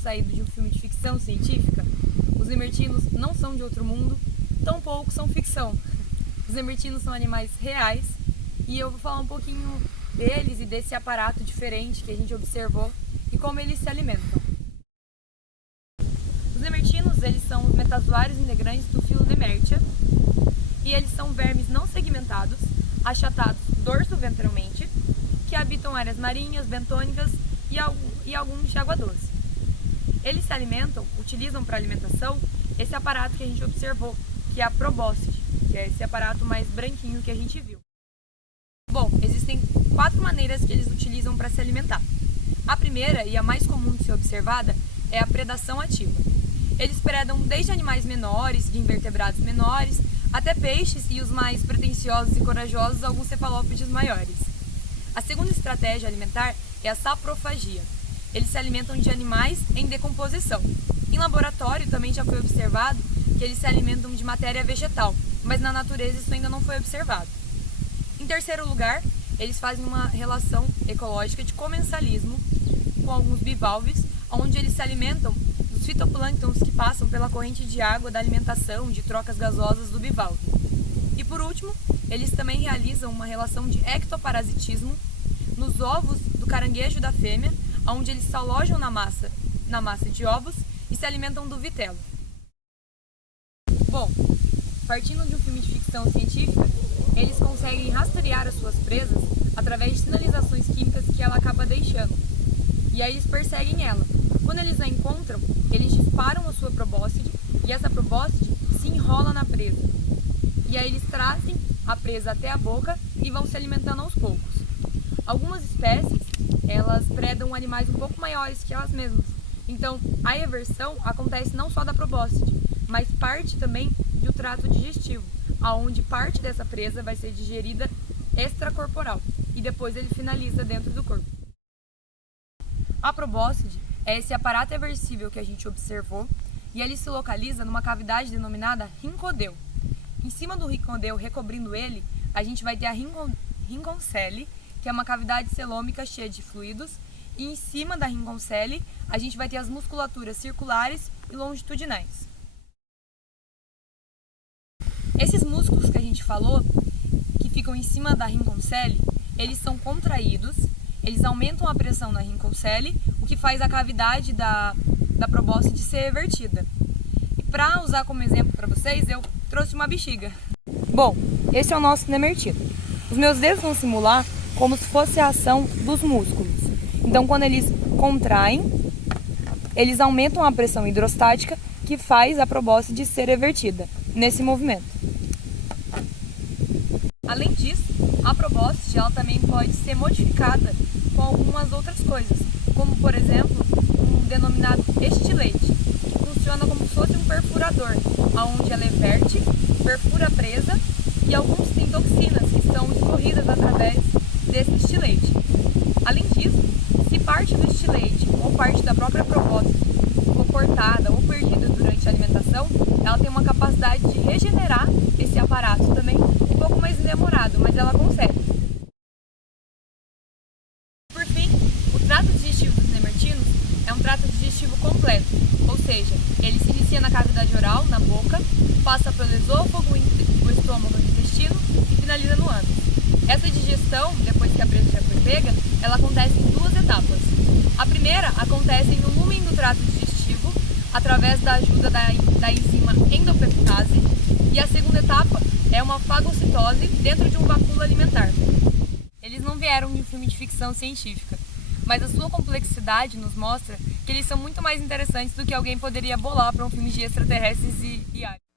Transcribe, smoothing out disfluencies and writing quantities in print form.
saído de um filme de ficção científica? Os nemertinos não são de outro mundo, tampouco são ficção. Os nemertinos são animais reais e eu vou falar um pouquinho deles e desse aparato diferente que a gente observou e como eles se alimentam. Os nemertinos, eles são os metazoários integrantes do filo Nemertea e eles são vermes não segmentados, achatados dorso-ventralmente, que habitam áreas marinhas, bentônicas e alguns de água doce. Eles se alimentam, utilizam para alimentação esse aparato que a gente observou, que é a probóscide, que é esse aparato mais branquinho que a gente viu. Bom, existem 4 maneiras que eles utilizam para se alimentar. A primeira e a mais comum de ser observada é a predação ativa. Eles predam desde animais menores, de invertebrados menores, até peixes e os mais pretensiosos e corajosos, alguns cefalópodes maiores. A segunda estratégia alimentar é a saprofagia. Eles se alimentam de animais em decomposição. Em laboratório também já foi observado que eles se alimentam de matéria vegetal, mas na natureza isso ainda não foi observado. Em terceiro lugar, eles fazem uma relação ecológica de comensalismo com alguns bivalves, onde eles se alimentam dos fitoplânctons que passam pela corrente de água da alimentação de trocas gasosas do bivalve. E por último, eles também realizam uma relação de ectoparasitismo nos ovos do caranguejo da fêmea, onde eles se alojam na massa de ovos e se alimentam do vitelo. Bom, partindo de um filme de ficção científica, eles conseguem rastrear as suas presas através de sinalizações químicas que ela acaba deixando. E aí eles perseguem ela. Quando eles a encontram, eles disparam a sua probóscide e essa probóscide se enrola na presa. E aí eles trazem a presa até a boca e vão se alimentando aos poucos. Algumas espécies, elas predam animais um pouco maiores que elas mesmas. Então, a eversão acontece não só da probóscide, mas parte também do trato digestivo, aonde parte dessa presa vai ser digerida extracorporal e depois ele finaliza dentro do corpo. A probóscide é esse aparato eversível que a gente observou e ele se localiza numa cavidade denominada rincodeu. Em cima do rincodeu, recobrindo ele, a gente vai ter a rinconcele, que é uma cavidade celômica cheia de fluidos, e em cima da rinconcele a gente vai ter as musculaturas circulares e longitudinais. Esses músculos que a gente falou, que ficam em cima da rinconcele, eles são contraídos, eles aumentam a pressão na rinconcele, o que faz a cavidade da probóscide ser revertida. E para usar como exemplo para vocês, eu trouxe uma bexiga. Bom, esse é o nosso nemertino. Os meus dedos vão simular como se fosse a ação dos músculos. Então, quando eles contraem, eles aumentam a pressão hidrostática que faz a probóscide ser revertida nesse movimento. Além disso, a probóscide ela também pode ser modificada com algumas outras coisas, como por exemplo, um denominado estilete, que funciona como se fosse um perfurador, onde ela everte, perfura a presa e alguns têm toxinas que são escorridas através desse estilete. Além disso, se parte do estilete ou parte da própria probóscide for cortada ou perdida durante a alimentação, ela tem uma capacidade de regenerar esse aparato também um pouco mais demorado, mas ela consegue. Por fim, o trato digestivo dos nemertinos é um trato digestivo completo, ou seja, ele se inicia na cavidade oral, na boca, passa pelo esôfago, o estômago, o intestino e finaliza no ânus. Essa digestão, depois que a presa já foi pega, ela acontece em 2 etapas. A primeira acontece no lumen do trato digestivo, através da ajuda da enzima endopeptase, e a segunda etapa é uma fagocitose dentro de um vacúolo alimentar. Eles não vieram de um filme de ficção científica, mas a sua complexidade nos mostra que eles são muito mais interessantes do que alguém poderia bolar para um filme de extraterrestres e aliens.